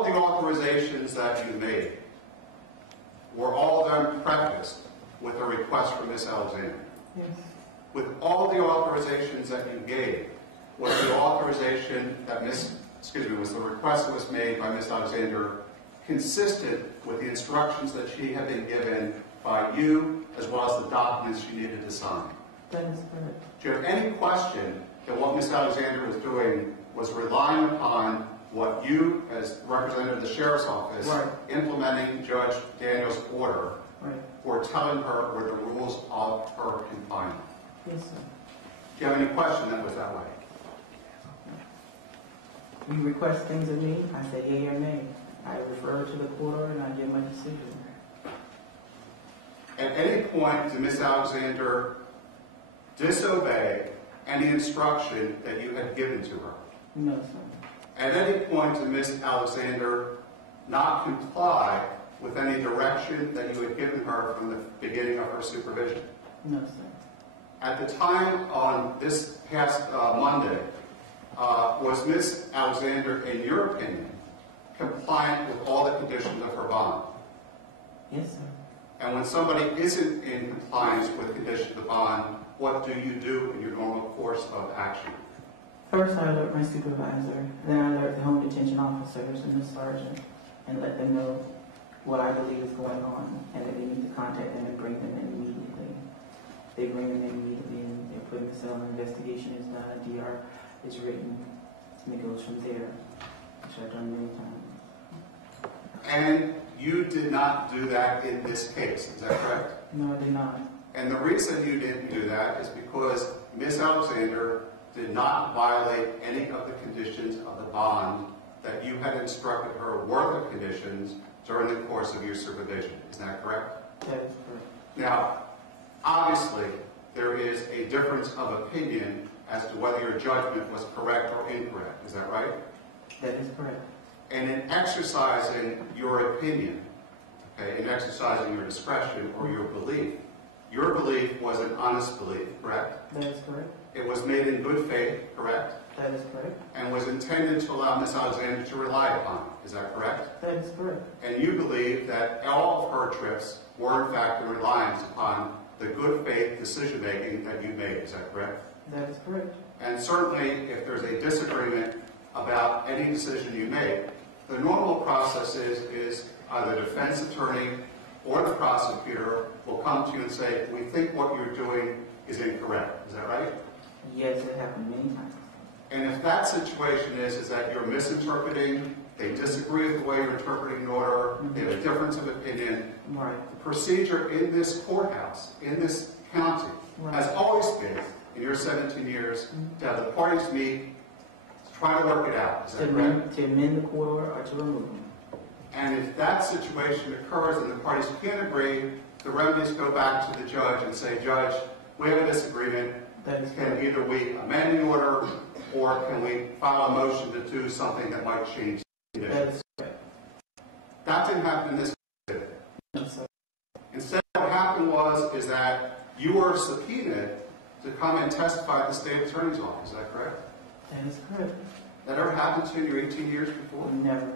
all of the authorizations that you made, were all of them prefaced with a request from Ms. Alexander? Yes. With all the authorizations that you gave, was the authorization that was the request that was made by Ms. Alexander consistent with the instructions that she had been given by you, as well as the documents she needed to sign? That is correct. Do you have any question that what Ms. Alexander was doing was relying upon what you, as representative of the Sheriff's Office, implementing Judge Daniel's order, or telling her were the rules of her confinement? Yes, sir. Do you have any question that was that way? You request things of me, I say yea or nay. I refer to the court order and I give my decision. At any point, did Ms. Alexander disobey any instruction that you had given to her? No, sir. At any point, did Ms. Alexander not comply with any direction that you had given her from the beginning of her supervision? No, sir. At the time on this past Monday, was Ms. Alexander, in your opinion, compliant with all the conditions of her bond? Yes, sir. And when somebody isn't in compliance with conditions of bond, what do you do in your normal course of action? First, I alert my supervisor, then I alert the home detention officers and the sergeant, and let them know what I believe is going on, and that they need to contact them and bring them in immediately. They bring them in immediately, and they're put in the cell, an investigation is done, a DR is written, and it goes from there, which I've done many times. And you did not do that in this case, is that correct? No, I did not. And the reason you didn't do that is because Ms. Alexander did not violate any of the conditions of the bond that you had instructed her were the conditions during the course of your supervision. Is that correct? That is correct. Now, obviously, there is a difference of opinion as to whether your judgment was correct or incorrect. Is that right? That is correct. And in exercising your opinion, in exercising your discretion or your belief was an honest belief, correct? That is correct. It was made in good faith, correct? That is correct. And was intended to allow Ms. Alexander to rely upon it. Is that correct? That is correct. And you believe that all of her trips were in fact in reliance upon the good faith decision making that you made. Is that correct? That is correct. And certainly, if there's a disagreement about any decision you make, the normal process is either the defense attorney or the prosecutor will come to you and say, we think what you're doing is incorrect. Is that right? Yes, it happened many times. And if that situation is that you're misinterpreting, they disagree with the way you're interpreting an order, they have a difference of opinion, right. The procedure in this courthouse, in this county, has always been, in your 17 years, to have the parties meet, to try to work it out. Is that correct? To amend the court order or to remove them. And if that situation occurs and the parties can't agree, the remedies go back to the judge and say, Judge, we have a disagreement. Can either we amend the order or can we file a motion to do something that might change the conditions? That didn't happen in this case. No, sir. Instead, what happened is that you were subpoenaed to come and testify at the state attorney's office. Is that correct? That is correct. That ever happened to you in your 18 years before? Never.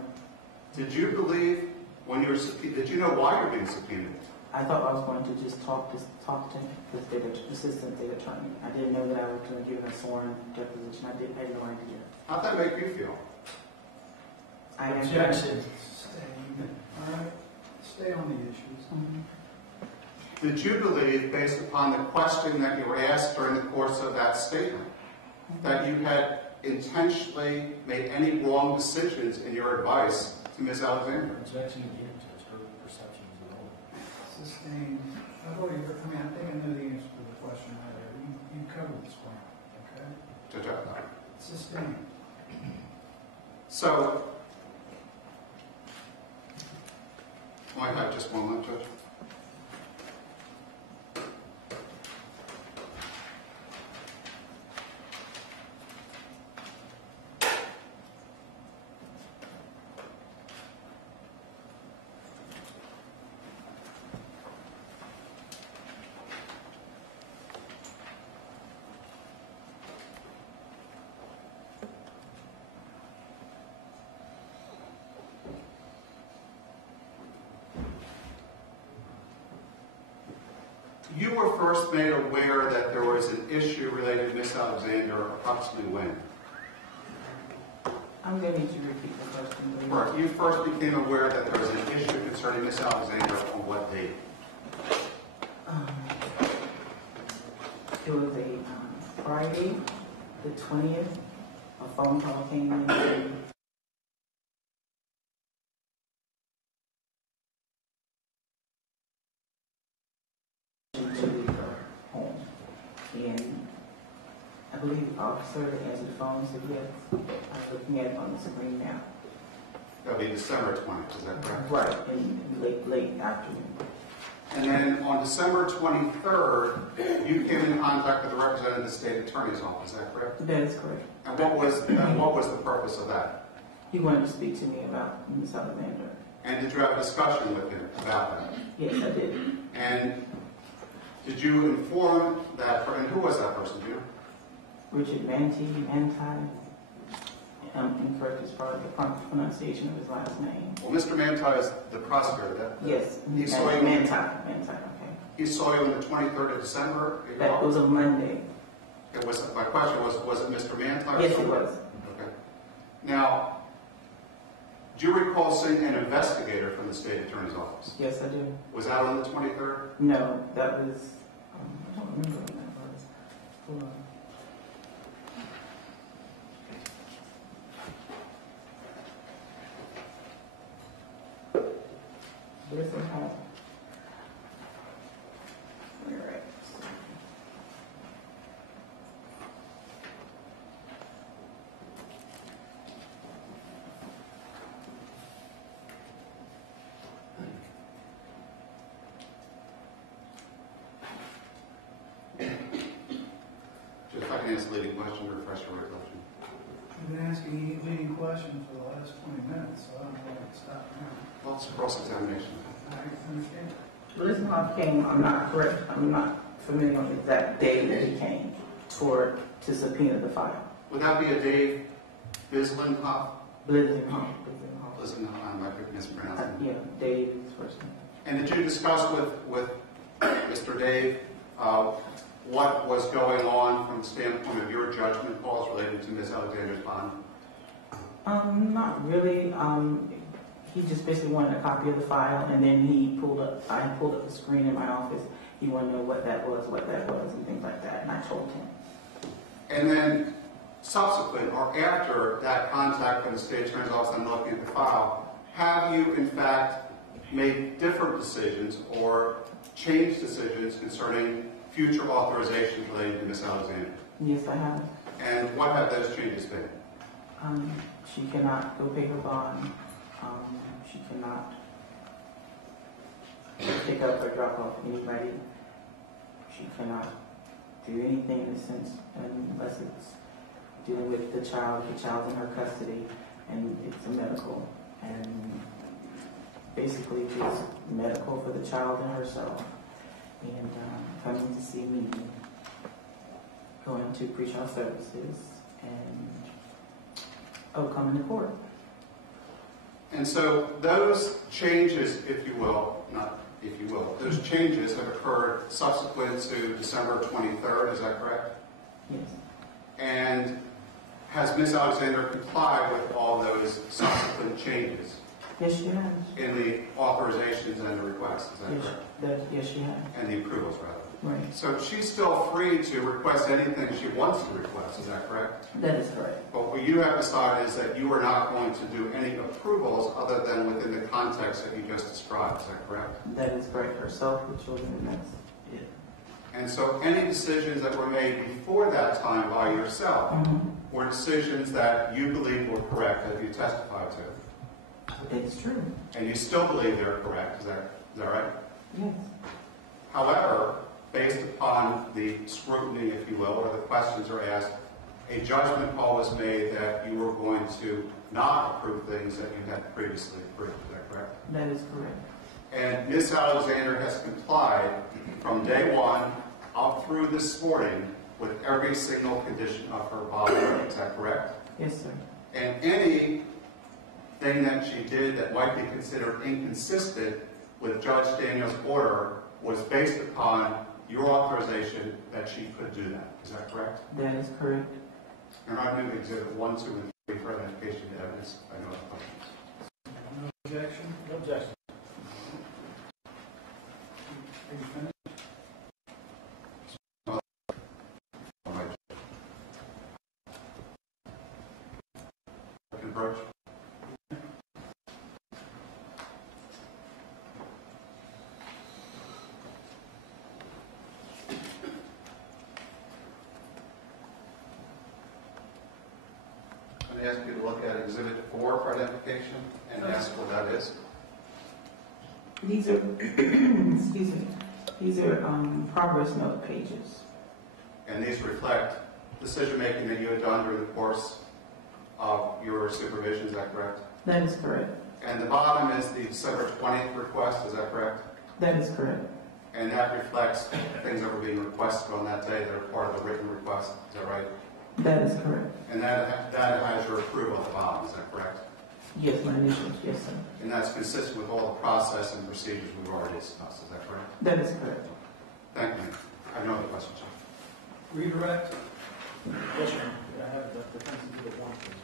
Did you believe when you were subpoenaed, did you know why you were being subpoenaed? I thought I was going to just talk to the assistant state attorney. I didn't know that I was going to give a sworn deposition. I had no idea. How'd that make you feel? Objection. All right. Stay on the issues. Mm-hmm. Did you believe, based upon the question that you were asked during the course of that statement, that you had intentionally made any wrong decisions in your advice to Ms. Alexander? Objection again, Judge. Her perception is wrong. Sustained. I think I know the answer to the question right there. You covered this one, okay? Judge Epstein. Sustained. So, I have just one moment, Judge. you were first made aware that there was an issue related to Miss Alexander approximately when? I'm going to need you to repeat the question, please. Right. You first became aware that there was an issue concerning Miss Alexander on what date? It was a Friday, the 20th. A phone call came in to leave her home. And I believe the officer answered the phone and said yes. I was looking at it on the screen now. That'll be December 20th, is that correct? Right, in late afternoon. And then on December 23rd, you came in contact with the representative of the state attorney's office, is that correct? That is correct. And what was the purpose of that? He wanted to speak to me about Miss Alexander. And did you have a discussion with him about that? Yes, I did. And did you inform that, and who was that person, do you know? Richard Manti, incorrect as far as the pronunciation of his last name. Well, Mr. Manti is the prosecutor. Yes, He saw you. Manti, okay. He saw you on the 23rd of December? That was a Monday. My question was it Mr. Manti? Or Yes, it someone? was. Okay. Now, do you recall seeing an investigator from the state attorney's office? Yes, I do. Was that on the 23rd? No, that was, I don't remember when that was. Hold on. There's some kind of, all right. Just if I can ask a leading question to refresh your recollection. You've been asking leading questions for the last 20 minutes, so I don't know where to stop now. Well, it's cross-examination. I understand. Melissa Hoff came, I'm not correct, I'm not familiar on the exact day that he came to subpoena the file. Would that be a Dave Bislenhoff? Blizenhoff. Bislenhoff, I might be mispronouncing. Yeah, Dave's first name. And did you discuss with Mr. Dave what was going on from the standpoint of your judgment calls related to Ms. Alexander's bond? Not really. He just basically wanted a copy of the file, and then I pulled up the screen in my office. He wanted to know what that was, and things like that, and I told him. And then subsequent or after that contact from the state attorney's office and looking at the file, have you in fact made different decisions or changed decisions concerning future authorizations related to Ms. Alexander? Yes, I have. And what have those changes been? She cannot go pay her bond. She cannot pick up or drop off anybody. She cannot do anything in a sense unless it's dealing with the child. The child's in her custody, and it's a medical. And basically just medical for the child and herself. And coming to see me, going to pretrial services, and coming to court. And so those changes, if you will, not if you will, those changes have occurred subsequent to December 23rd, is that correct? Yes. And has Ms. Alexander complied with all those subsequent changes Yes, she has. in the authorizations and the requests, is that Yes, correct? yes, she has. And the approvals, rather. Right. So she's still free to request anything she wants to request, is that correct? That is correct. But what you have decided is that you are not going to do any approvals other than within the context that you just described, is that correct? That is correct. Herself, the children, and that's it. And so any decisions that were made before that time by yourself were decisions that you believe were correct, that you testified to. It's true. And you still believe they're correct, is that right? Yes. However, based upon the scrutiny, if you will, or the questions are asked, a judgment call was made that you were going to not approve things that you had previously approved, is that correct? That is correct. And Ms. Alexander has complied from day one up through this morning with every single condition of her bond, is that correct? Yes, sir. And anything that she did that might be considered inconsistent with Judge Daniel's order was based upon your authorization that she could do that. Is that correct? That is correct. And I move Exhibit 1, 2, and 3 for identification to evidence. I know the questions. No objection? No objection. Are you finished? Approach. I'm going to ask you to look at Exhibit 4 for identification and ask what that is. These are, excuse me, these are progress note pages. And these reflect decision-making that you had done during the course of your supervision, is that correct? That is correct. And the bottom is the December 20th request, is that correct? That is correct. And that reflects things that were being requested on that day that are part of the written request, is that right? That is correct. And that has your approval at the bottom, is that correct? Yes, my initials, yes, sir. And that's consistent with all the process and procedures we've already discussed, is that correct? That is correct. Thank you. I have no other questions. Redirect? Yes, sir. I have the defense exhibit 1, please.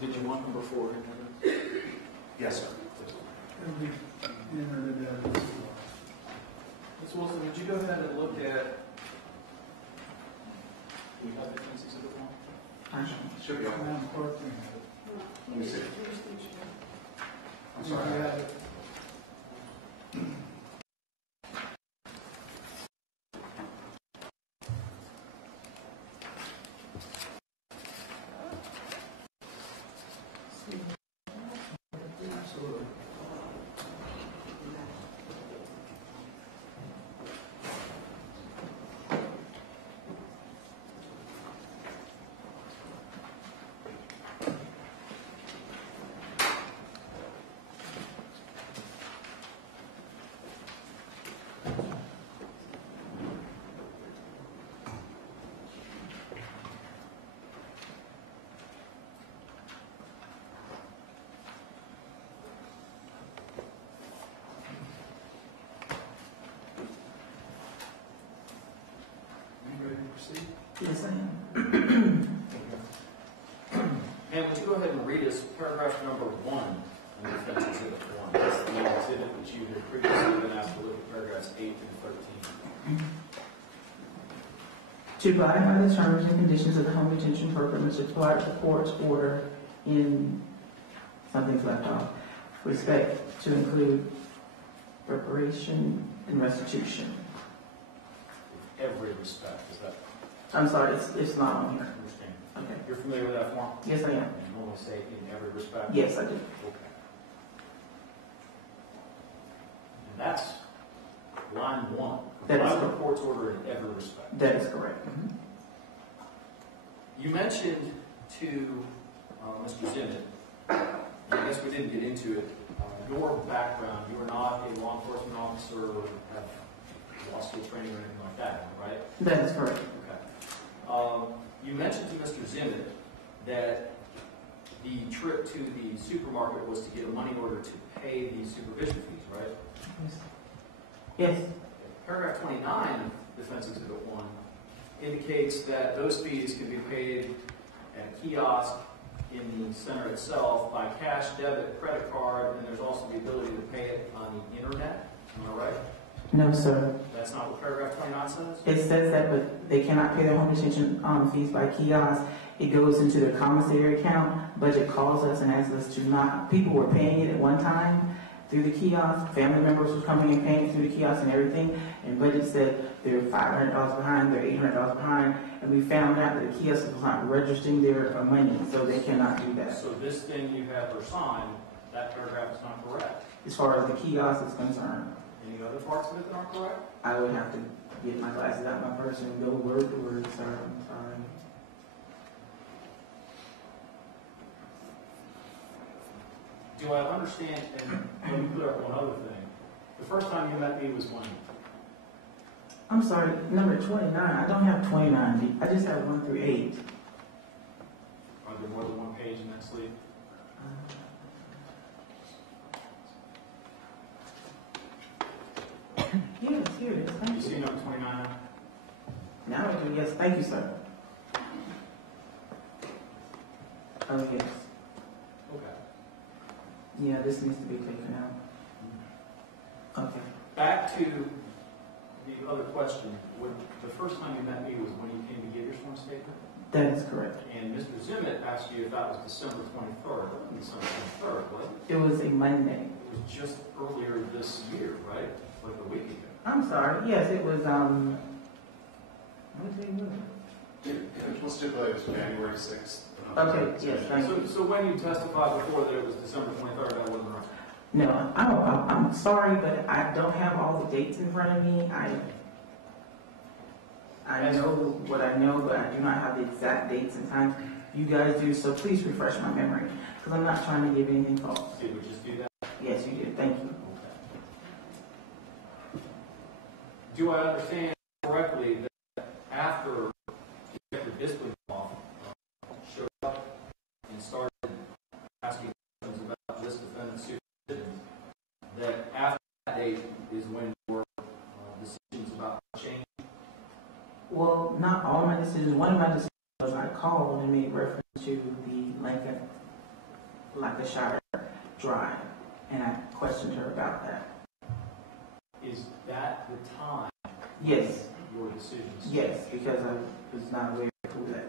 Did you want number 4? Yes, sir. It'll be entered into evidence. Ms. Wilson, would you go ahead and look at, do you have the defense exhibit 1? Should be on. Madam Clerk, you have it. Let me see. I'm You sorry. have it. Absolutely. You ready to proceed? Yes, I am. And would you go ahead and read us paragraph number 1 in the defense exhibit 1? That's the exhibit that you had previously been asked to look at paragraphs 8 and 13. To abide by the terms and conditions of the home detention program and to apply the court's order in, something's left off, respect to include reparation and restitution. Every respect, is that, I'm sorry, it's not on here. understand? Okay. You're familiar with that form? Yes, I am. You normally say in every respect? Yes, I do. Okay. And that's line 1. That is Comply with correct. the court's order in every respect. That is correct. You mentioned to Mr. Zimmett, I guess we didn't get into it, your background. You are not a law enforcement officer, have law school training or anything like that, right? That is correct. Okay. You mentioned to Mr. Zimmett that the trip to the supermarket was to get a money order to pay the supervision fees, right? Yes. Paragraph 29 of Defense Exhibit 1 indicates that those fees can be paid at a kiosk in the center itself by cash, debit, credit card, and there's also the ability to pay it on the internet. Am I right? No, sir. That's not what paragraph 29 says? It says that, but they cannot pay their home detention fees by kiosk. It goes into their commissary account. Budget calls us and asks us to not. People were paying it at one time through the kiosk. Family members were coming and paying it through the kiosk and everything. And budget said they're $500 behind, they're $800 behind. And we found out that the kiosk was not registering their money, so they cannot do that. So this thing you have her sign, that paragraph is not correct. As far as the kiosk is concerned, Any other parts of it that aren't correct? I would have to get my glasses out of my purse and go word to word, sir. I'm sorry. Do I understand, and let me clear up one other thing. The first time you met me was when? I'm sorry, number 29. I don't have 29. I just have 1 through 8. Are there more than one page in that sleeve? Yes. here it is. You Thank see you. number 29 now? Now I do, yes, thank you, sir. Oh, yes. Okay. Yeah, this needs to be taken out. Okay. Back to the other question. When the first time you met me was when you came to give your sworn statement? That is correct. And Mr. Zimmett asked you if that was December 23rd. It wasn't December 23rd, was it? It was a Monday. It was just earlier this year, right? Like a week ago. I'm sorry, yes, it was, what day was it? We'll stipulate it was January 6th. Okay, yes, thank you. So when you testified before that it was December 23rd, that wasn't right? No, I'm sorry, but I don't have all the dates in front of me. I know what I know, but I do not have the exact dates and times. You guys do, so please refresh my memory, because I'm not trying to give anything false. Did we just do that? Yes, you did, thank you. Do I understand correctly that after Detective Discipline off showed up and started asking questions about this defendant's supervision, that after that date is when your decisions about change? Well, not all my decisions. One of my decisions was I called and made reference to the Lancashire Drive, and I questioned her about that. Is that the time Yes, your decisions? yes, because I was not aware of who that.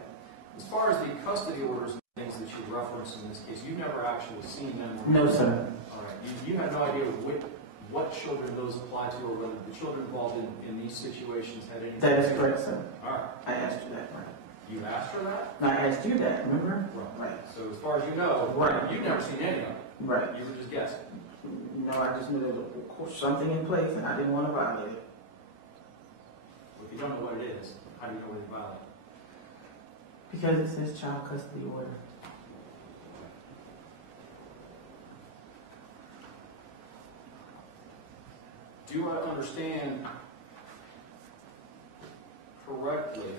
As far as the custody orders and things that you referenced in this case, you've never actually seen them? No, sir. All right. You had no idea what children those apply to, or whether the children involved in these situations had anything? That is correct, sir. All right. I asked you that, right? You asked her that? No, I asked you that, remember? Right. Right. So as far as you know, Right. you've never seen any of them. Right. You were just guessing. No, I just knew there was something in place and I didn't want to violate it. If you don't know what it is, how do you know whether you violate it? Because it says child custody order. Do I understand correctly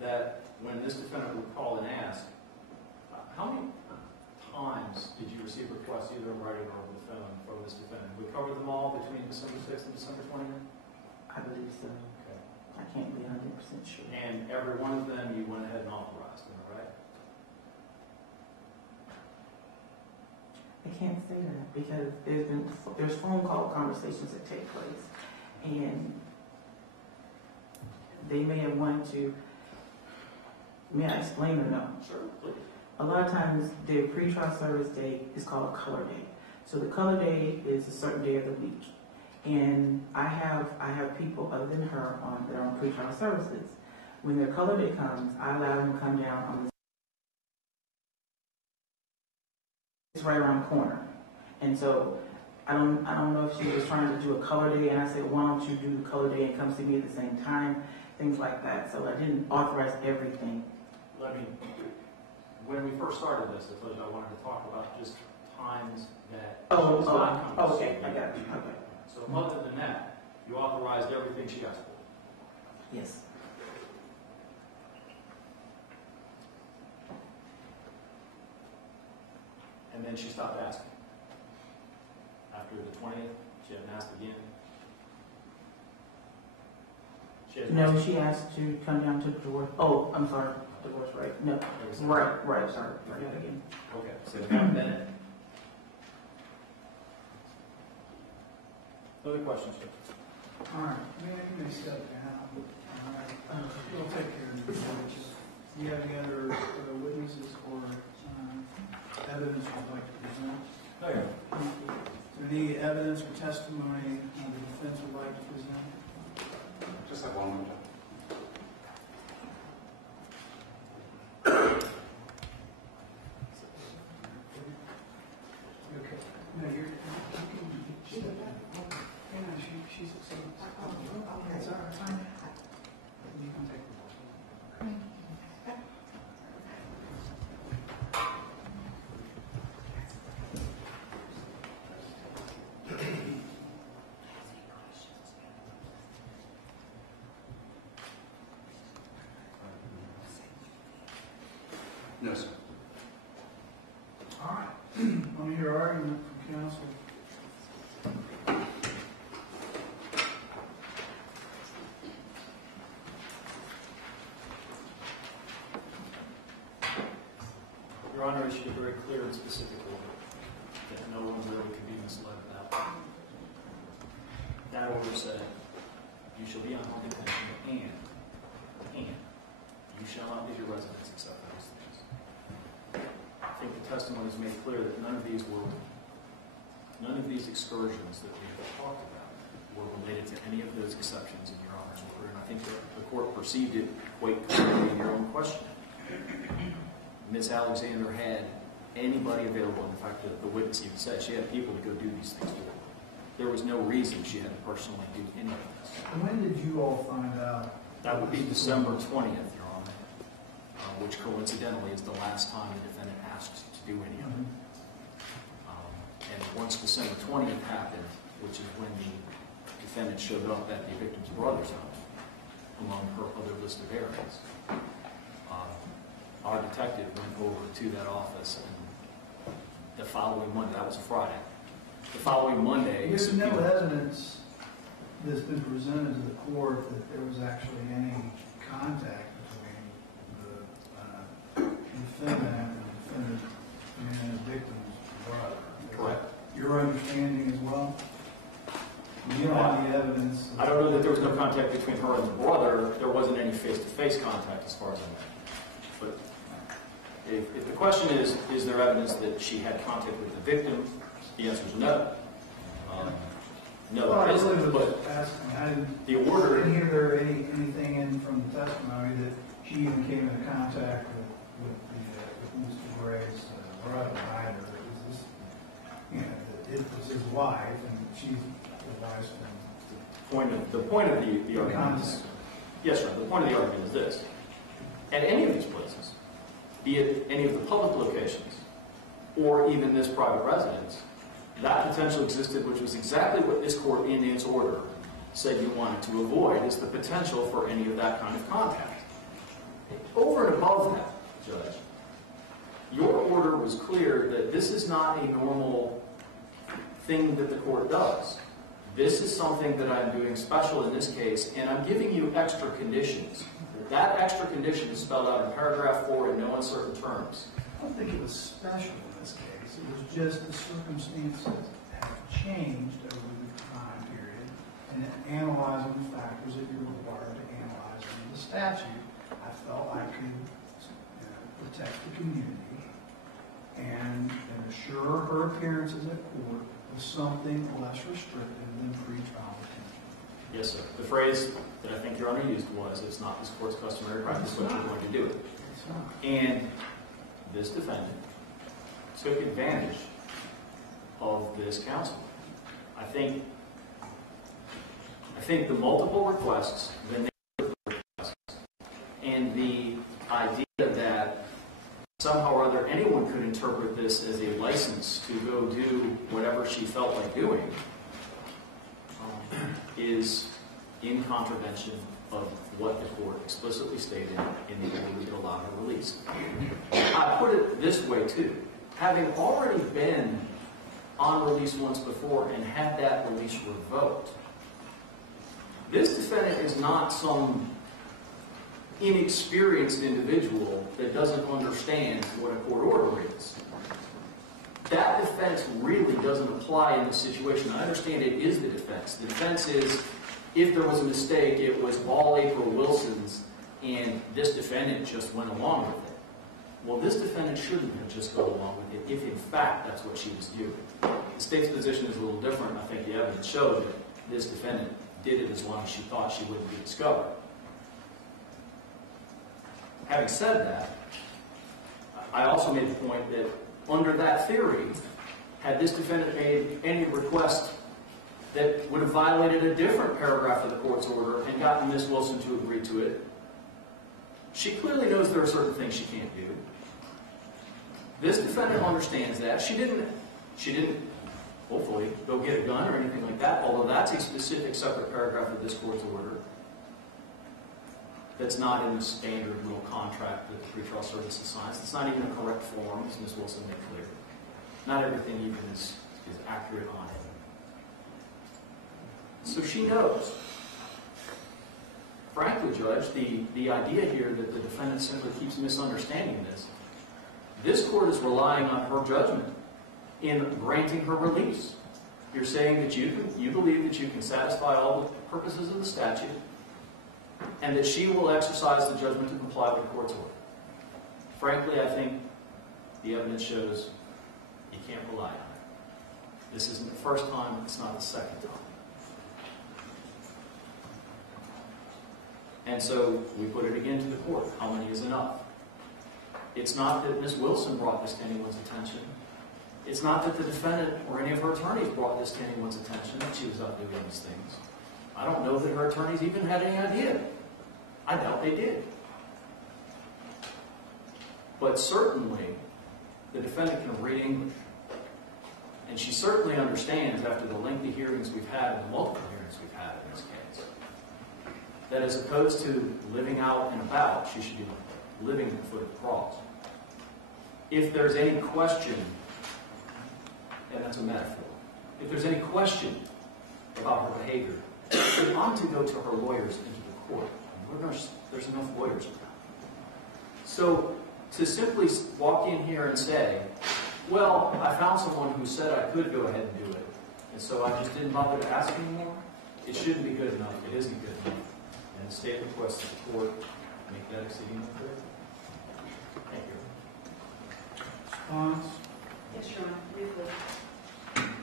that when this defendant would call and ask, how many times did you receive requests either in writing or over the phone from this defendant? We covered them all between December 6th and December 20th? I believe so. Okay. I can't be 100% sure. And every one of them you went ahead and authorized, am I right? I can't say that because there's phone call conversations that take place, and they may have wanted to. May I explain or no? Sure, please. A lot of times their pretrial service day is called a color day. So the color day is a certain day of the week, and I have people other than her that are on pretrial services. When their color day comes, I allow them to come down on the. It's right around the corner. And so I don't know if she was trying to do a color day, and I said, why don't you do the color day and come see me at the same time, things like that. So I didn't authorize everything. When we first started this, I told you I wanted to talk about just times that Oh, she was not coming to okay, see I you. got it. Okay. So other than that, you authorized everything she asked for. Yes. And then she stopped asking. After the 20th, she hadn't asked again. She hasn't No, asked- she asked to come down to divorce. Oh, I'm sorry, divorce, right? No, right, sorry, that again. Okay, so you haven't been in. Other questions, sir? All right, may step down. All right, we'll take care of this. Do you have any other witnesses or evidence you'd like to present? Oh, yeah. Is there any evidence or testimony the defense would like to present? Just have one more. Okay. No, you're, she's at that. Yeah, no, she's at some. Okay, it's all right, fine. You can take the No, sir. All right. Let me hear argument from counsel. Honor issued a very clear and specific order that no one really could be misled about. That order said, you shall be on home detention and you shall not leave your residence except for these things. I think the testimony has made clear that none of these excursions that we have talked about were related to any of those exceptions in Your Honor's order, and I think the court perceived it quite clearly in your own question. Ms. Alexander had anybody available. In fact, the witness even said she had people to go do these things for her. There was no reason she had to personally do any of this. When did you all find out? That would be December 20th, Your Honor, which coincidentally is the last time the defendant asked to do any of it. And once December 20th happened, which is when the defendant showed up at the victim's brother's house, among her other list of errands, our detective went over to that office, and the following Monday, that was a Friday, the following Monday... There's no evidence that's been presented to the court that there was actually any contact between the defendant and the victim's brother. Correct. Your understanding as well? You don't have the evidence? I don't know that there was no contact between her and the brother. There wasn't any face-to-face contact as far as I know. But if the question is there evidence that she had contact with the victim, the answer is no. No, Well, there I really isn't. was But asking, I didn't the order... hear there anything in from the testimony that she even came into contact with Mr. Gray's brother either. It was this, it was his wife, and she's the wife's The point of the argument is... Yes, sir. The point of the argument is this. At any of these places, be it any of the public locations or even this private residence, that potential existed, which was exactly what this court in its order said you wanted to avoid, is the potential for any of that kind of contact. Over and above that, Judge, your order was clear that this is not a normal thing that the court does. This is something that I'm doing special in this case, and I'm giving you extra conditions. That extra condition is spelled out in paragraph 4 in no uncertain terms. I don't think it was special in this case. It was just the circumstances have changed over the time period, and in analyzing the factors that you're required to analyze in the statute, I felt I could protect the community and assure her appearances at court was something less restrictive than pre-trial detention. Yes, sir. The phrase that I think Your Honor used was, it's not this court's customary practice, but you're going to do it. It's not. And this defendant took advantage of this counsel. I think the multiple requests, the nature of the requests, and the idea that somehow or other anyone could interpret this as a license to go do whatever she felt like doing is in contravention of what the court explicitly stated in the order that allowed her release. I put it this way too. Having already been on release once before and had that release revoked, this defendant is not some inexperienced individual that doesn't understand what a court order is. That defense really doesn't apply in this situation. I understand it is the defense. The defense is, if there was a mistake, it was all April Wilson's, and this defendant just went along with it. Well, this defendant shouldn't have just gone along with it if, in fact, that's what she was doing. The state's position is a little different. I think the evidence showed that this defendant did it as long as she thought she wouldn't be discovered. Having said that, I also made the point that under that theory, had this defendant made any request that would have violated a different paragraph of the court's order and gotten Ms. Wilson to agree to it, she clearly knows there are certain things she can't do. This defendant understands that. She didn't, hopefully, go get a gun or anything like that, although that's a specific separate paragraph of this court's order that's not in the standard little contract that the pretrial services signs. It's not even a correct form, as Ms. Wilson made clear. Not everything even is accurate on it. So she knows. Frankly, Judge, the idea here that the defendant simply keeps misunderstanding This court is relying on her judgment in granting her release. You're saying that you believe that you can satisfy all the purposes of the statute, and that she will exercise the judgment to comply with the court's order. Frankly, I think the evidence shows you can't rely on it. This isn't the first time, it's not the second time. And so we put it again to the court. How many is enough? It's not that Ms. Wilson brought this to anyone's attention. It's not that the defendant or any of her attorneys brought this to anyone's attention that she was up doing these things. I don't know that her attorneys even had any idea. I doubt they did. But certainly, the defendant can read English. And she certainly understands, after the lengthy hearings we've had and the multiple hearings we've had in this case, that as opposed to living out and about, she should be living at the foot of the cross. If there's any question, and that's a metaphor, if there's any question about her behavior, it ought to go to her lawyers into the court. There's enough lawyers around. So to simply walk in here and say, well, I found someone who said I could go ahead and do it, and so I just didn't bother to ask anymore, it shouldn't be good enough. It isn't good enough. And the state requests that the court make that exceedingly clear. Thank you. Response? Yes, Your Honor, briefly.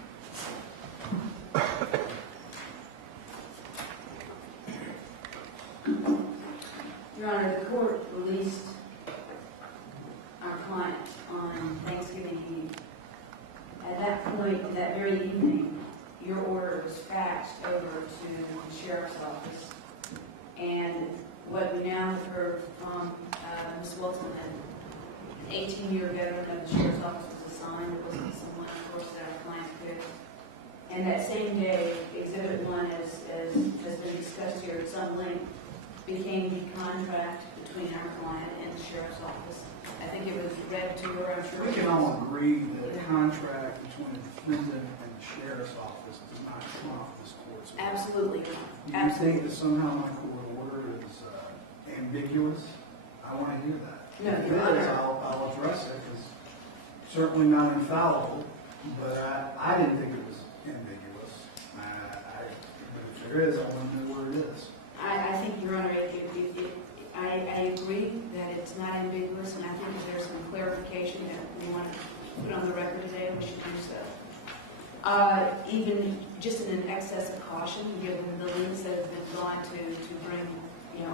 Your Honor, the court released our client on Thanksgiving Eve. At that point, that very evening, your order was faxed over to the sheriff's office. And what we now have heard from Ms. Wilson, an 18-year veteran of the sheriff's office, was assigned. It wasn't someone, of course, that our client could. And that same day, Exhibit 1, as has been discussed here at some length, became the contract between our client and the sheriff's office. I think it was read to her, I'm sure. We can all agree that a contract between the defendant and the sheriff's office does not come off this court's order. Absolutely. Do you Absolutely. think that somehow my court order is ambiguous? I want to hear that. No, if Your it is, Honor. I'll address it, because certainly not infallible, but I didn't think it was ambiguous. But if there is, I want to know where it is. I think, Your Honor, I agree that it's not ambiguous, and I think if there's some clarification that we want to put on the record today, we should do so. Even just in an excess of caution, given the links that have been gone to bring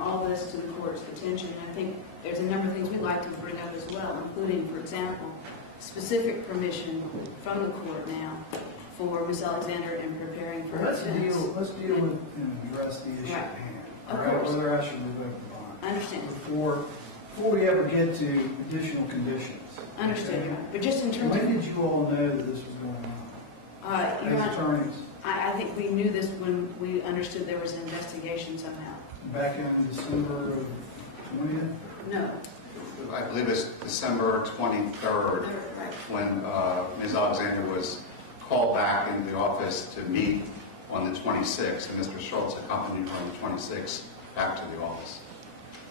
all this to the court's attention. And I think there's a number of things we'd like to bring up as well, including, for example, specific permission from the court now for Ms. Alexander in preparing for her defense. Let's deal with and address the issue at hand. Of All right, course. whether I should revoke the bond. I understand. Before we ever get to additional conditions. I understand, Your Honor. But just in terms of... When did you all know that this was going on? Your As Honor, attorneys, I think we knew this when we understood there was an investigation somehow. back in December of 20th? No. I believe it's December 23rd, Right. when Ms. Alexander was called back into the office to meet on the 26th, and Mr. Schultz accompanied her on the 26th back to the office.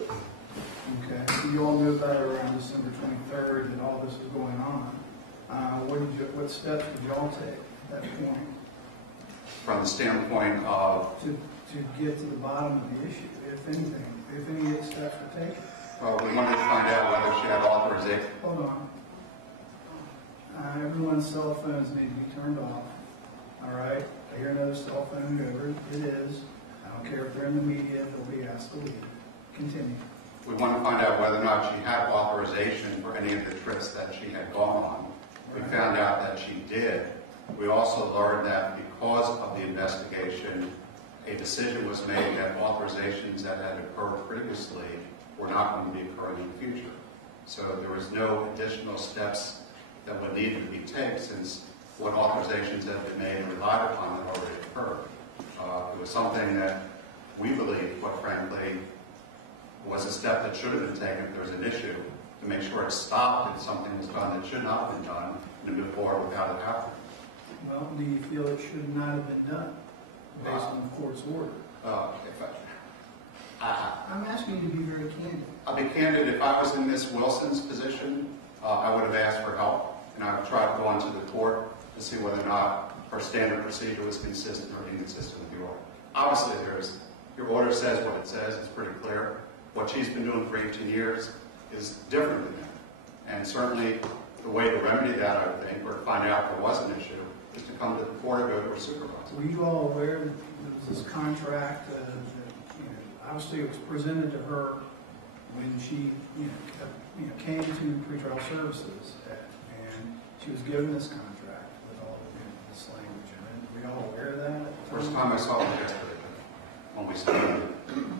Okay. So you all knew about it around December 23rd and all this was going on. What steps did y'all take at that point From the standpoint of, to get to the bottom of the issue, if anything, if any steps were taken? well, we wanted to find out whether she had authorization. Hold on. Everyone's cell phones need to be turned off. All right? I hear no cell phone, whoever it is. I don't care if they're in the media, they'll be asked to leave. Continue. We want to find out whether or not she had authorization for any of the trips that she had gone on. We found out that she did. We also learned that because of the investigation, a decision was made that authorizations that had occurred previously were not going to be occurring in the future. So there was no additional steps that would need to be taken, since what authorizations had been made and relied upon had already occurred. It was something that we believe, quite frankly, was a step that should have been taken if there was an issue, to make sure it stopped if something was done that should not have been done, and to move forward without it happening. Well, do you feel it should not have been done based on the court's order? I'm I'm asking you to be very candid. I'll be candid, if I was in Ms. Wilson's position, I would have asked for help, and I would tried going to the court to see whether or not her standard procedure was consistent or inconsistent with the order. Obviously, your order says what it says. It's pretty clear. What she's been doing for 18 years is different than that. And certainly, the way to remedy that, I would think, or to find out if there was an issue, is to come to the court or go to her supervisor. Were you all aware that there was this contract that, obviously it was presented to her when she, came to pretrial services, and she was given this contract with all this language in it? Were you all aware of that? First time I saw it yesterday, when we started.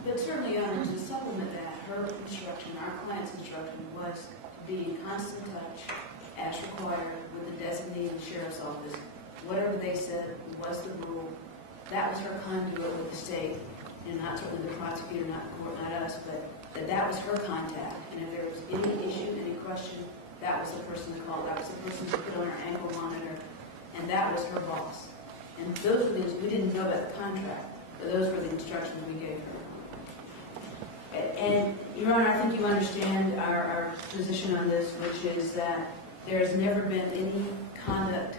But certainly, to supplement that, her instruction, our client's instruction, was to be in constant touch as required with the designee of the sheriff's office. Whatever they said was the rule. That was her conduit with the state, and not certainly the prosecutor, not the court, not us, but that was her contact. And if there was any issue, any question, that was the person to call. That was the person to put on her ankle monitor, and that was her boss. And those were things we didn't know about the contract, but those were the instructions we gave her. And Your Honor, I think you understand our position on this, which is that there has never been any conduct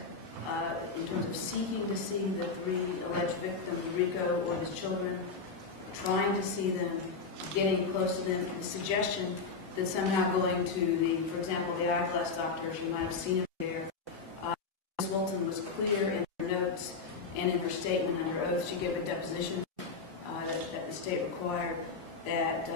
in terms of seeking to see the 3 alleged victims, Rico or his children, trying to see them, getting close to them, and the suggestion that somehow going to for example, the eyeglass doctor, you might have seen him there. Ms. Wilton was clear in her notes and in her statement under oath. She gave a deposition that the state required that,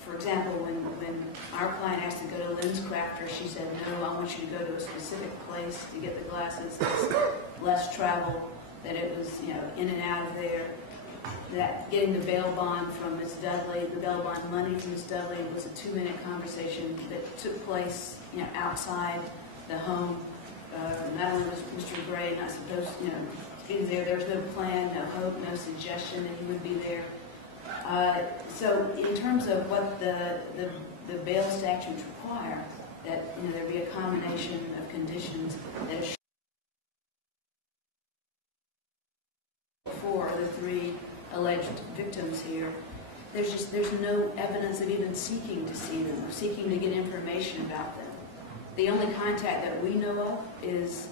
for example, when our client asked to go to LensCrafter, she said, no, I want you to go to a specific place to get the glasses. It's less travel, that it was, in and out of there. That getting the bail bond from Ms. Dudley, the bail bond money from Ms. Dudley was a 2-minute conversation that took place, outside the home. Not only was Mr. Gray not supposed, to be there, there was no plan, no hope, no suggestion that he would be there. So in terms of what the bail statutes require, that there be a combination of conditions that for the 3 alleged victims here, there's no evidence of even seeking to see them or seeking to get information about them. The only contact that we know of is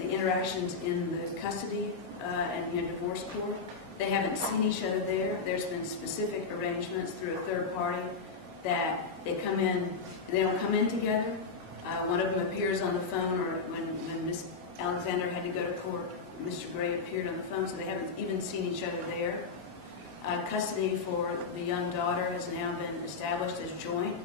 the interactions in the custody and divorce court. They haven't seen each other there. There's been specific arrangements through a third party that they come in. They don't come in together. One of them appears on the phone, or when Ms. Alexander had to go to court, Mr. Gray appeared on the phone, so they haven't even seen each other there. Custody for the young daughter has now been established as joint.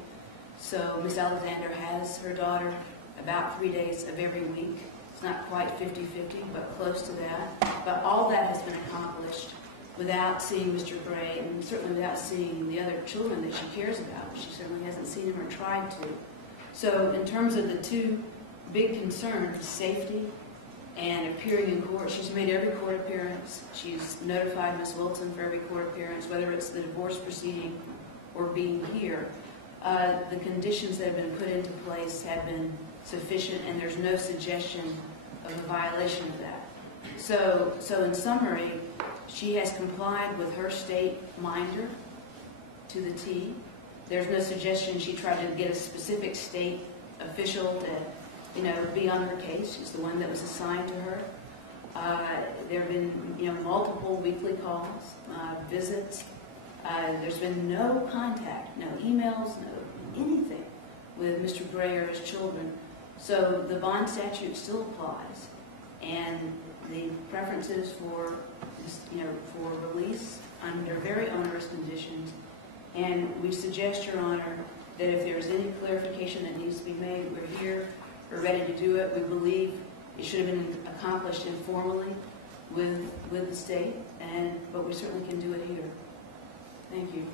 So Ms. Alexander has her daughter about 3 days of every week. It's not quite 50-50, but close to that. But all that has been accomplished without seeing Mr. Gray, and certainly without seeing the other children that she cares about. She certainly hasn't seen him or tried to. So in terms of the 2 big concerns, safety and appearing in court, she's made every court appearance. She's notified Ms. Wilson for every court appearance, whether it's the divorce proceeding or being here. The conditions that have been put into place have been sufficient, and there's no suggestion of a violation of that. So in summary, she has complied with her state minder to the T. There's no suggestion she tried to get a specific state official to, be on her case. She's the one that was assigned to her. There have been, multiple weekly calls, visits. There's been no contact, no emails, no anything with Mr. Gray or his children. So the bond statute still applies, and the preferences for, for release under very onerous conditions. And we suggest, Your Honor, that if there's any clarification that needs to be made, we're here, we're ready to do it. We believe it should have been accomplished informally with the state, but we certainly can do it here. Thank you.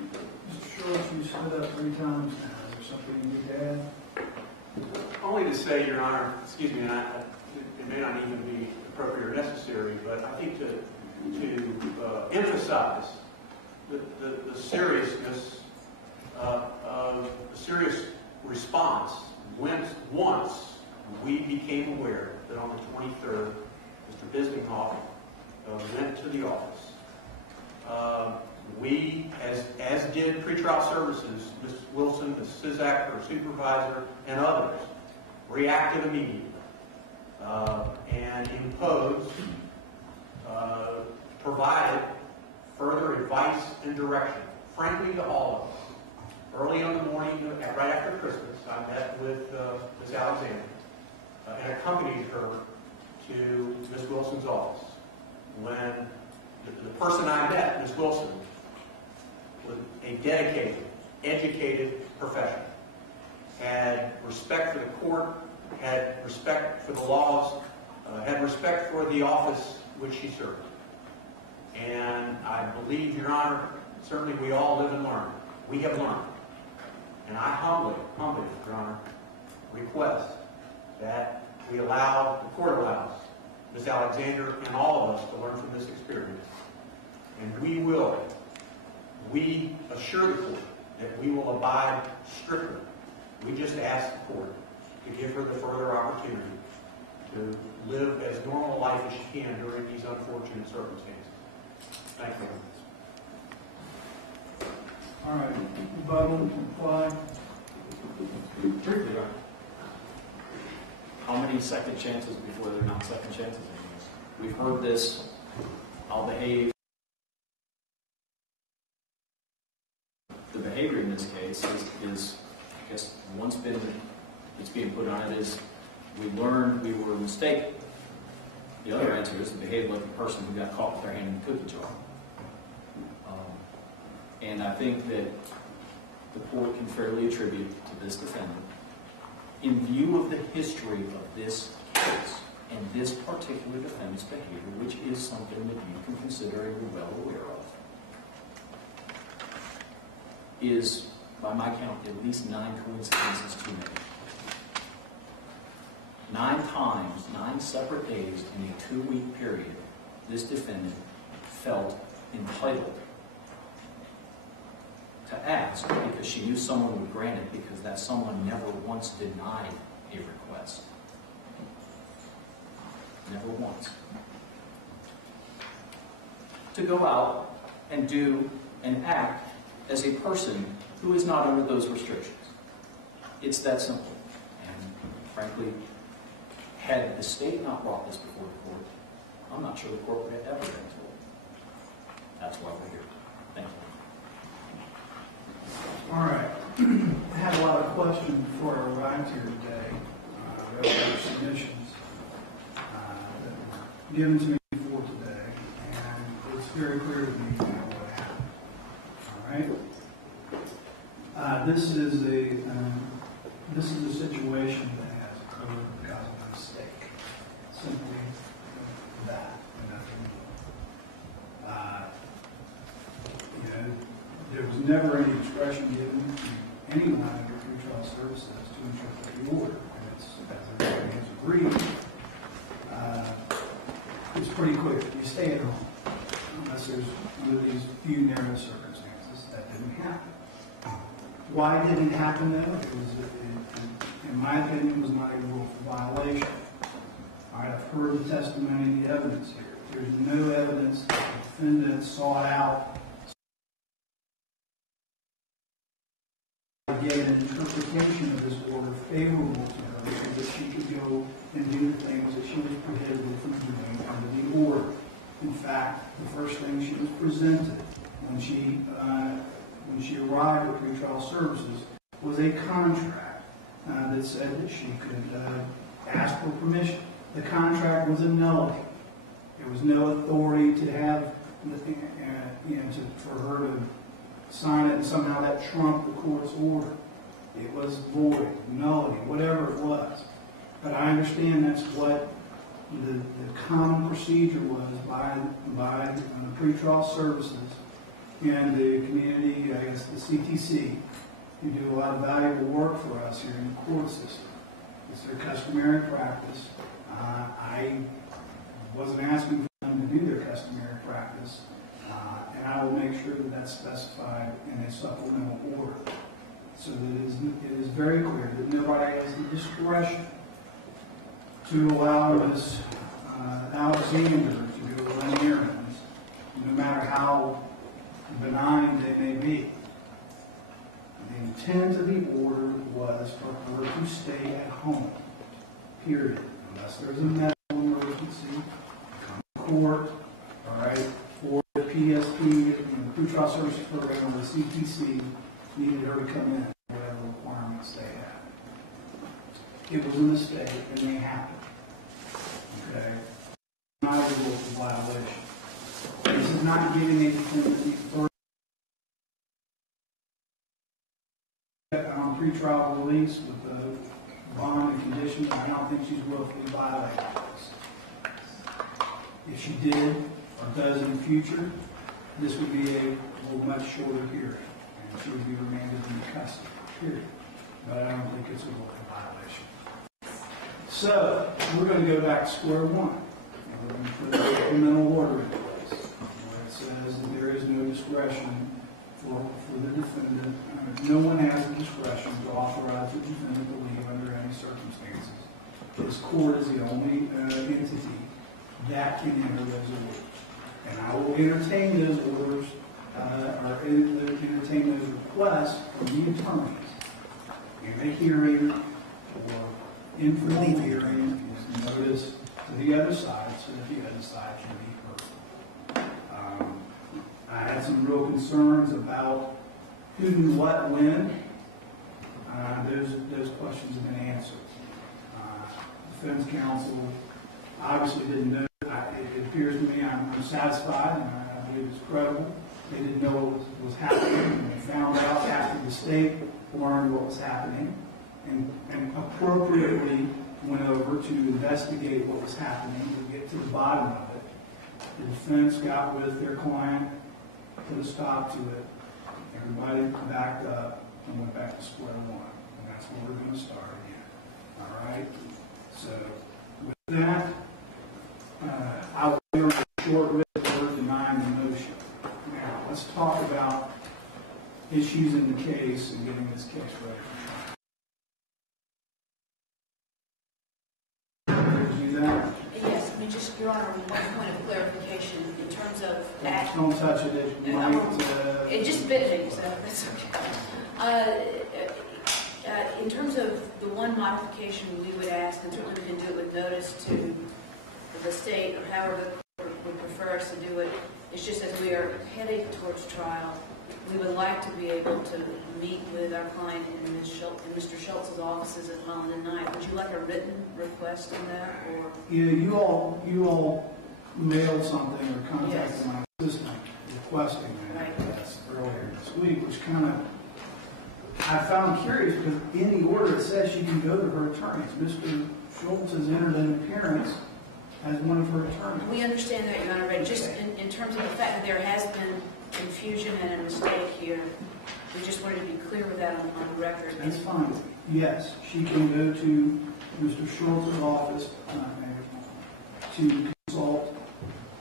Mr. Short, you stood up 3 times now. Is there something you need to add? Only to say, Your Honor, excuse me, and it may not even be appropriate or necessary, but I think to emphasize the seriousness of the serious response once we became aware that on the 23rd, Mr. Bisninghoff went to the office. we, as did pretrial services, Ms. Wilson, the SISAC, her supervisor, and others, reacted immediately and imposed, provided further advice and direction, frankly, to all of us. Early in the morning, right after Christmas, I met with Ms. Alexander and accompanied her to Ms. Wilson's office. When the person I met, Ms. Wilson, was a dedicated, educated professional, had respect for the court, had respect for the laws, had respect for the office which she served. And I believe, Your Honor, certainly we all live and learn. We have learned. And I humbly, Your Honor, request that we allow, the court allows, Ms. Alexander and all of us to learn from this experience. And we assure the court that we will abide strictly. We just ask the court to give her the further opportunity to live as normal a life as she can during these unfortunate circumstances. Thank you. All right, rebuttal, reply. Briefly, Your Honor. How many second chances before they're not second chances anymore? We've heard this, I'll behave. The behavior in this case is I guess, once it's being put on it is, we learned we were mistaken. The other answer is to behave like a person who got caught with their hand in the cookie jar. And I think that the court can fairly attribute to this defendant, in view of the history of this case and this particular defendant's behavior, which is something that you can consider and you're well aware of, is, by my count, at least 9 coincidences too many. 9 times, 9 separate days in a 2-week period, this defendant felt entitled to ask because she knew someone would grant it, because that someone never once denied a request. Never once. To go out and do and act as a person who is not under those restrictions. It's that simple. And frankly, had the state not brought this before the court, I'm not sure the court would have ever been told. That's why we're here. Thank you. All right. I had a lot of questions before I arrived here today. There were submissions that were given to me before today, and it's very clear to me now what happened. All right. This is a situation that has occurred because of a mistake. Simply that, and nothing more. There was never any discretion given to anyone under pretrial services to interpret the order, and it's, as everybody has agreed, it's pretty clear. You stay at home, unless there's one of these few narrow circumstances. That didn't happen. Why didn't it happen, though? It was, in my opinion, was not a willful violation. I've heard the testimony and the evidence here. There's no evidence that the defendant sought out to get an interpretation of this order favorable to her so that she could go and do the things that she was prohibited from doing under the order. In fact, the first thing she was presented when she arrived at pretrial services was a contract that said that she could ask for permission. The contract was a nullity. There was no authority to have, for her to sign it, and somehow that trumped the court's order. It was void, nullity, whatever it was. But I understand that's what the common procedure was by pretrial services and the community, I guess the CTC, who do a lot of valuable work for us here in the court system. It's their customary practice. I wasn't asking for them to do their customary practice, and I will make sure that that's specified in a supplemental order, so that it is very clear that nobody has the discretion to allow Ms. Alexander to go run errands, no matter how benign they may be. The intent of the order was for her to stay at home, period, unless there's a medical emergency, come to court, all right, or the PSP, the pretrial services program, or the CTC needed her to come in, whatever requirements they had. It was a mistake, and they happened. Okay? Not a willful violation. This is not giving a defendant the authority on pretrial release with the bond and conditions. I don't think she's willfully violated this. If she did or does in the future, this would be a much shorter hearing, and she would be remanded in custody, period. But I don't think it's a willful violation. So, we're going to go back to square one. And we're going to put a supplemental order in place where it says that there is no discretion for the defendant. No one has the discretion to authorize the defendant to leave under any circumstances. This court is the only entity that can enter those orders. And I will entertain those orders, or entertain those requests from the attorneys in a hearing or informal hearing, is notice to the other side so that the other side can be heard. I had some real concerns about who knew what when. Those questions have been answered. Defense counsel obviously didn't know. It appears to me I'm satisfied, and I believe it's credible. They didn't know what was happening, and they found out after the state learned what was happening, and appropriately went over to investigate what was happening to get to the bottom of it. The defense got with their client, put a stop to it. Everybody backed up and went back to square one. And that's where we're going to start again. All right? So, with that, I will be on a short list for denying the motion. Now, let's talk about issues in the case and getting this case ready. Do that? Yes, I mean, just, Your Honor, one point of clarification in terms of that. Don't touch it. It might, It just bit me, so that's okay. In terms of the one modification we would ask, and certainly we can do it with notice to the state or however the court would prefer us to do it, it's just as we are heading towards trial, we would like to be able to meet with our client in Mr. Schultz's offices at Holland and Knight. Would you like a written request on that, or? Yeah, you all mailed something or contacted my assistant requesting that earlier this week, which kind of I found curious because in the order it says she can go to her attorneys. Mr. Schultz has entered an appearance as one of her attorneys. We understand that, Your Honor, but just in terms of the fact that there has been confusion and a mistake here, we just wanted to be clear with that on the record. That's fine. Yes, she can go to Mr. Schultz's office to consult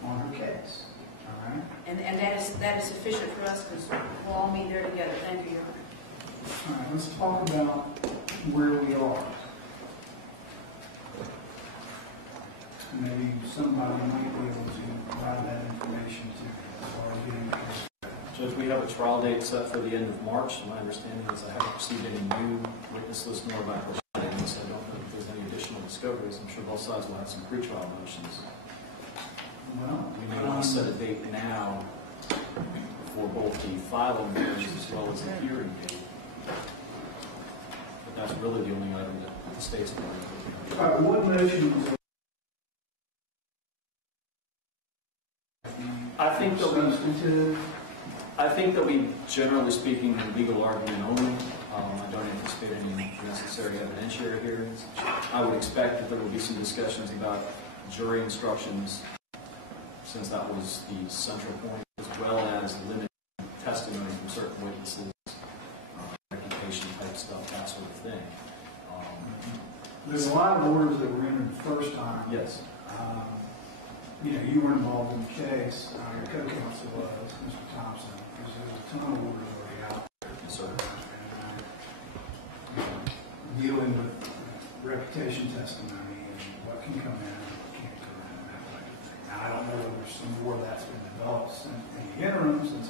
on her case. All right? And that is sufficient for us because we'll all meet there together. Thank you, Your Honor. All right, let's talk about where we are. Maybe somebody might be able to provide that information to as far as getting the case. Judge, we have a trial date set for the end of March. My understanding is I haven't received any new witness list nor background evidence. I don't know if there's any additional discoveries. I'm sure both sides will have some pretrial motions. Well, We may want to set a date now for both the filing motions as well as the hearing date. But that's really the only item that the state's going to. all right, what motion was substantive? I think there'll be, generally speaking, legal argument only. I don't anticipate any necessary evidentiary hearings. I would expect that there will be some discussions about jury instructions, since that was the central point, as well as limited testimony from certain witnesses, reputation type stuff, that sort of thing. There's a lot of orders that were entered the first time. Yes. You were involved in the case. Your co-counsel was, Mr. Thompson. There's a ton of orders already out there. Yes, sir. Dealing with reputation testimony and what can come in and what can't come in and that type of thing. Now, I don't know whether some more of that's been developed in the interim since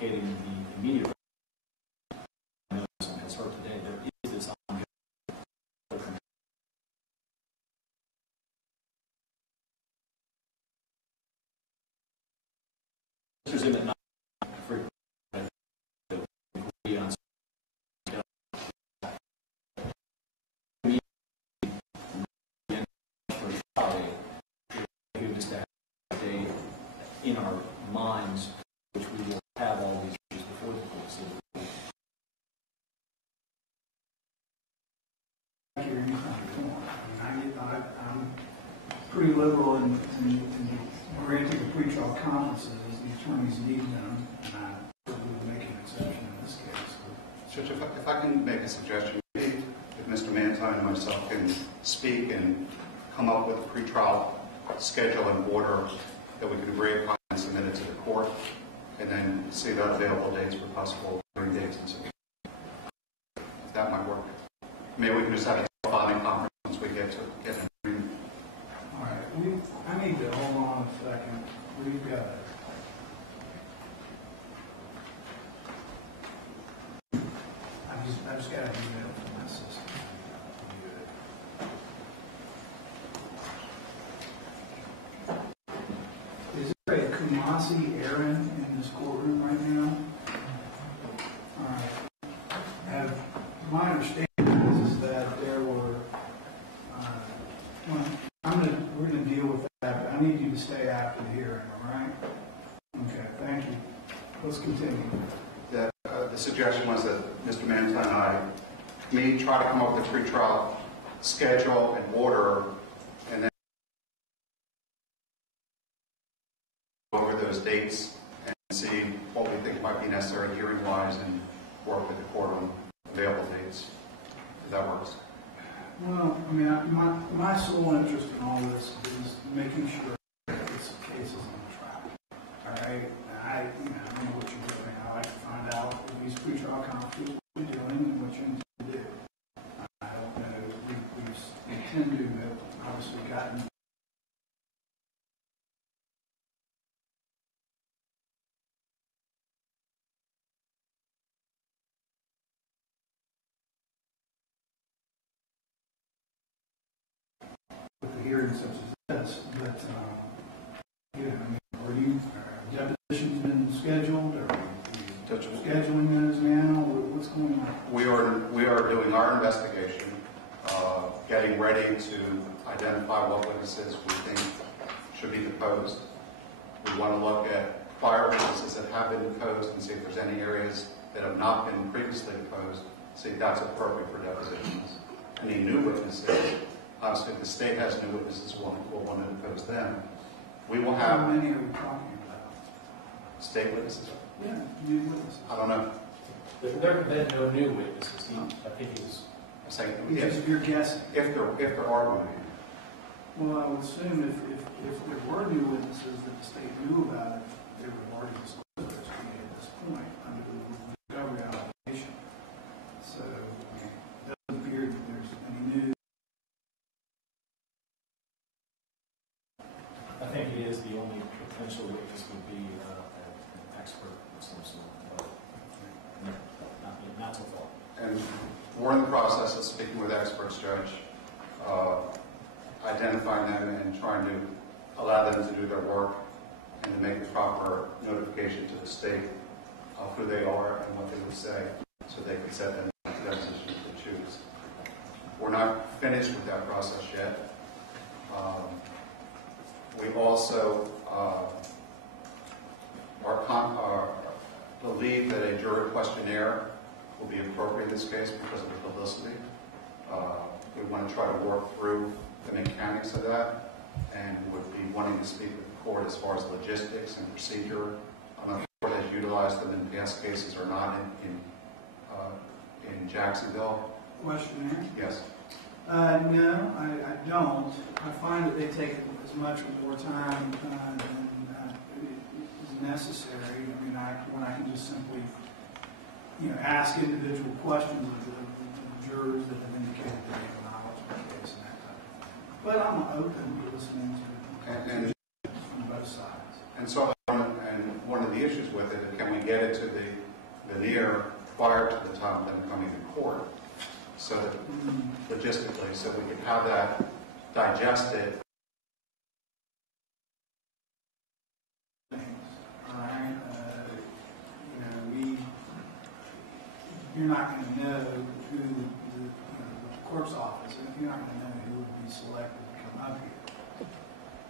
complicating the immediate has heard today. There is this ongoing Exhibit 9 for agree on just have a day in our minds, which we will have all these issues before the court. So I'm pretty liberal in granting the pretrial conferences as the attorneys need them, and I would make an exception in this case. Judge, if I can make a suggestion, maybe if Mr. Mantine and myself can speak and come up with a pretrial schedule and order that we could agree upon and submit it to the court, and then see about available dates for possible hearing dates and so on. If that might work. Maybe we can just have a filing conference once we get an agreement. All right, I need to hold on a second. We've got I just got an email from my system. Is there a Kumasi errand in this courtroom right now? All right. My understanding is that there were. We're going to deal with that. But I need you to stay after the hearing. All right? Okay. Thank you. Let's continue. The suggestion was that Mr. Mantine and I, try to come up with a pretrial schedule and order, and then over those dates and see what we think might be necessary hearing-wise and work with the court on available dates, if that works. Well, I mean, my sole interest in all this is making sure that this case is on track. All right? I don't know what you're doing. I like to find out if these pretrial conferences, what you're doing and what you intend to do. I don't know. We tend to have obviously gotten with the hearing such as this, but are depositions been scheduled, or are you scheduling those now? What's going on? We are doing our investigation, getting ready to identify what witnesses we think should be deposed. We want to look at prior witnesses that have been deposed and see if there's any areas that have not been previously deposed, see if that's appropriate for depositions. Any new witnesses, obviously if the state has new witnesses, we'll want to depose them. We will have... How many are we talking about? State witnesses? Yeah, new witnesses. I don't know. there have been no new witnesses. I think he was Saying, You're guessing. if there are going to be. Well, I would assume if there were new witnesses that the state knew about it, they would have already disclosed those to me at this point under the discovery obligation. So it doesn't appear that there's any new. I think it is the only potential witness would be an expert of some sort, but not so far. And we're in the process of speaking with experts, Judge, identifying them and trying to allow them to do their work and to make the proper notification to the state of who they are and what they would say so they can set them in the position to choose. We're not finished with that process yet. We also believe that a jury questionnaire will be appropriate in this case because of the publicity. We want to try to work through the mechanics of that and would be wanting to speak with the court as far as logistics and procedure. I don't know if the court has utilized them in past cases or not in Jacksonville. Questionnaire? Yes. No, I don't. I find that they take as much or more time than is necessary. I mean, when I can just simply, ask individual questions of the jurors that have indicated that they have knowledge of the case and that type of thing. But I'm open to listening to And from both sides. so, and one of the issues with it, can we get it to veneer prior to the time of them coming to court. So that logistically, so we could have that digested. All right, you're not going to know who the court's office, and you're not going to know who would be selected to come up here.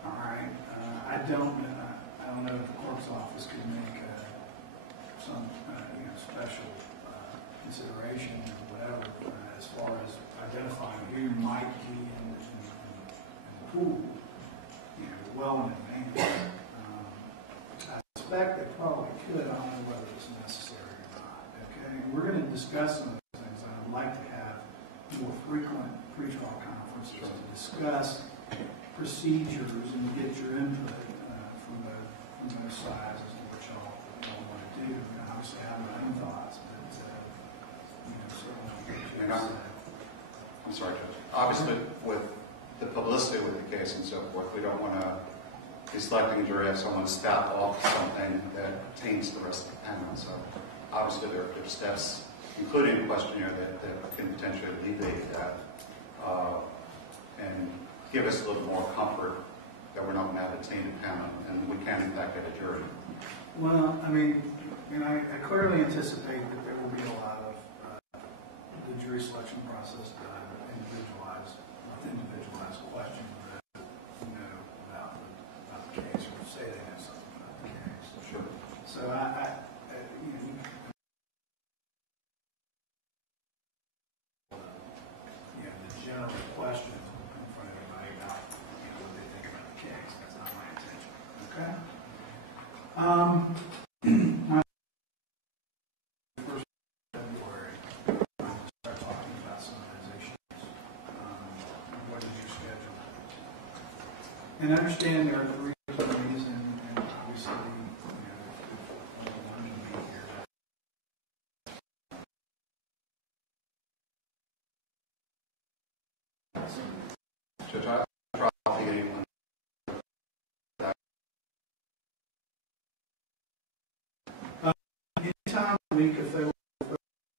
All right, I don't know if the court's office could make some special consideration or whatever as far as identifying who might be in the pool, well in advance. I suspect they probably could. I don't know whether it's necessary or not. Okay, and we're going to discuss some of those things. I would like to have more frequent pre-trial conferences to discuss procedures and get your input from both sides as to what y'all want to do. And obviously, I have my own thoughts, but certainly get your I'm sorry, Judge. Obviously, with the publicity with the case and so forth, we don't want to be selecting a jury have someone stop off something that taints the rest of the panel. So obviously there are steps, including a questionnaire, that can potentially alleviate that and give us a little more comfort that we're not going to have a tainted panel and we can in fact get a jury. Well, I clearly anticipate that there will be a lot of the jury selection process done with individualized questions that about the case or say they know something about the case. Sure. So the general question in front of everybody about what they think about the case. That's not my intention. Okay. My first February, start talking about some of those issues. What is your schedule? And understand there are 3 attorneys, and obviously, if only one can be here. Judge, I trial to get anyone. Anytime a week, if they were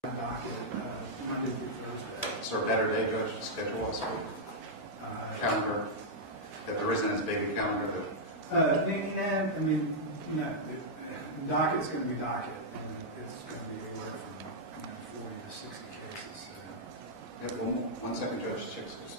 on docket, Monday through Thursday. Is there a better day, Judge, to schedule us with? Calendar, that there isn't as big a calendar that... No, the docket's going to be docket. It's going to be anywhere from 40 to 60 cases. Yeah, one second, Judge, check this.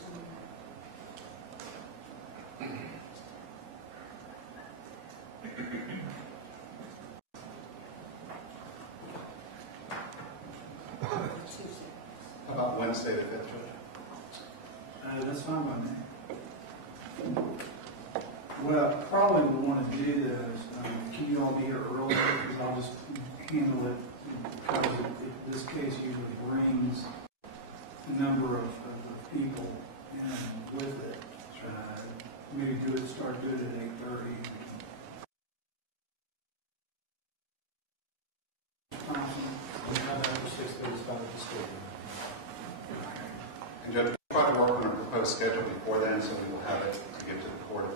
How about Wednesday the 5th, Judge? That's fine by me. What I probably would want to do is, can you all be here early? Because I'll just handle it, because this case usually brings a number of people in with it. Maybe start good at 8:30. And Judge, we'll try to work on a proposed schedule before then, so we will have it to get to the court.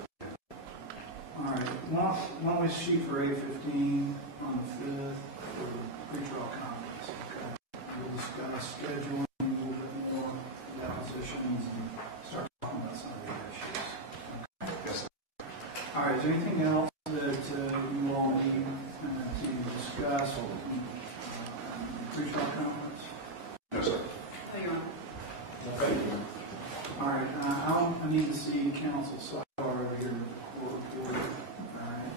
All right. Why don't we shoot for 8:15 on the 5th for the pretrial conference? Okay. We'll discuss scheduling a little bit more, depositions, and start talking about some of the issues. Okay. Yes, sir. All right. Is there anything else that you all need to discuss or pretrial conference? No, sir. Oh, you're on. All right. I need to see counsel Sawyer over here for reporting. All right.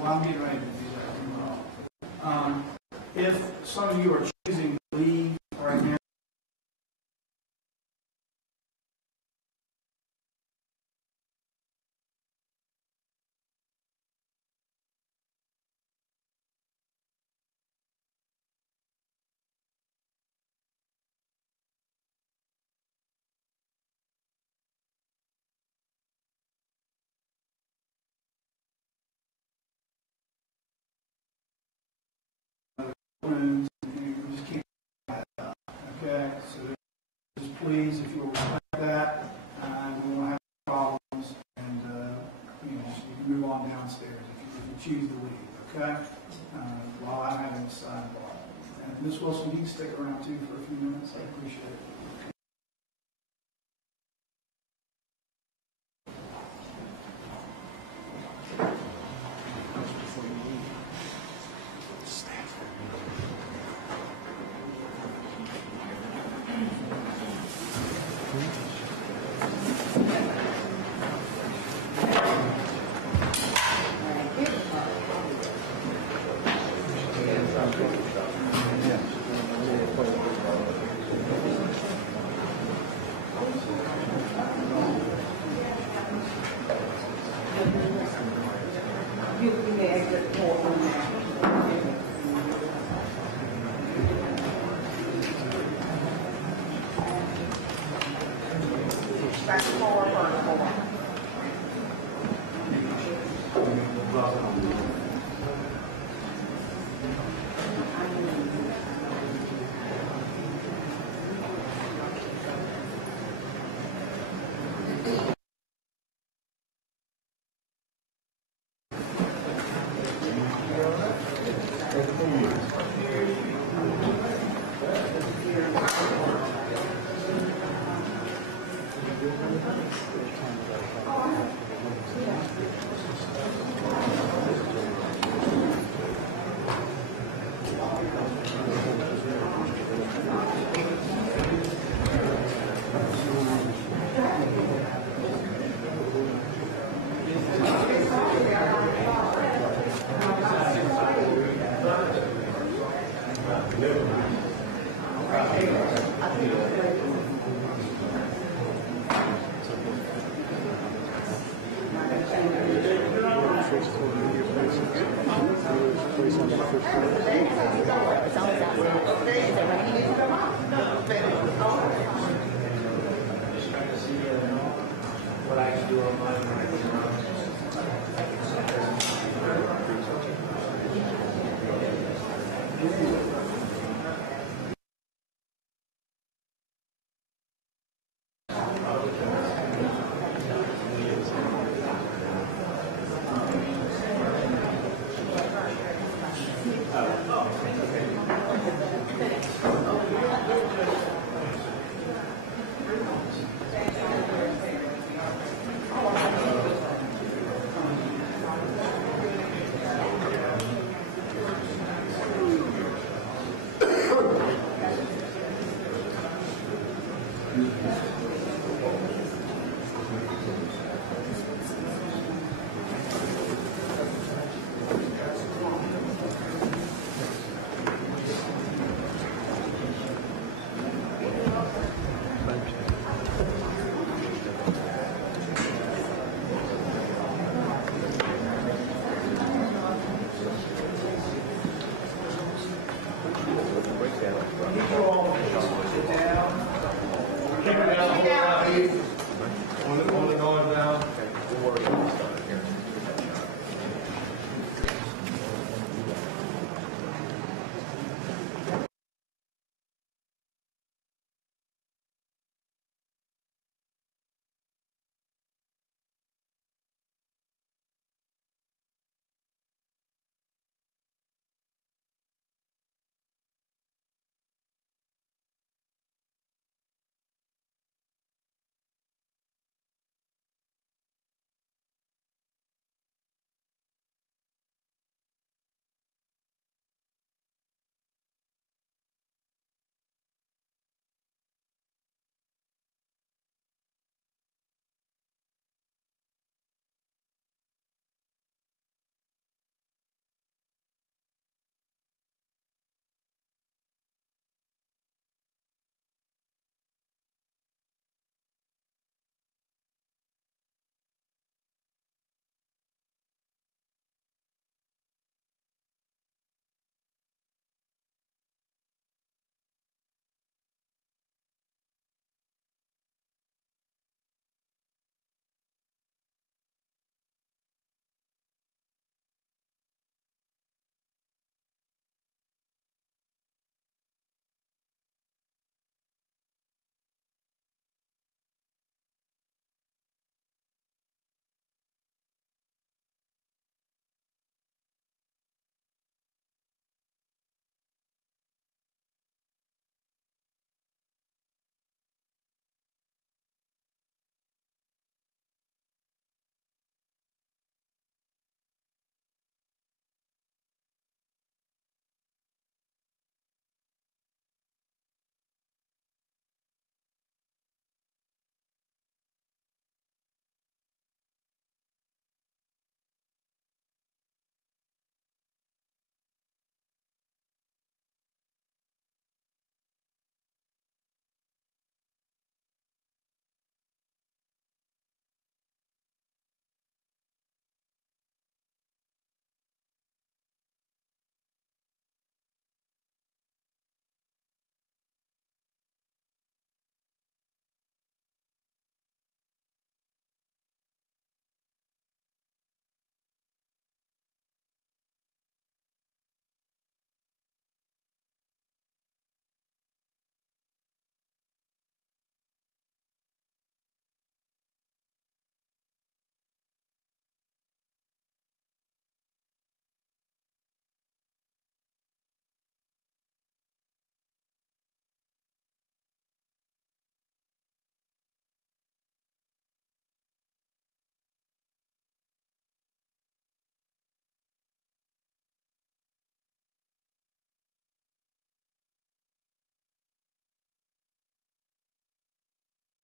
Well, I'm getting ready to do that tomorrow. If some of you are choosing to leave right now, can move on downstairs if you choose to leave, okay? While I'm having a sidebar. And Ms. Wilson, you can stick around too for a few minutes. I appreciate it. What I can do online right now.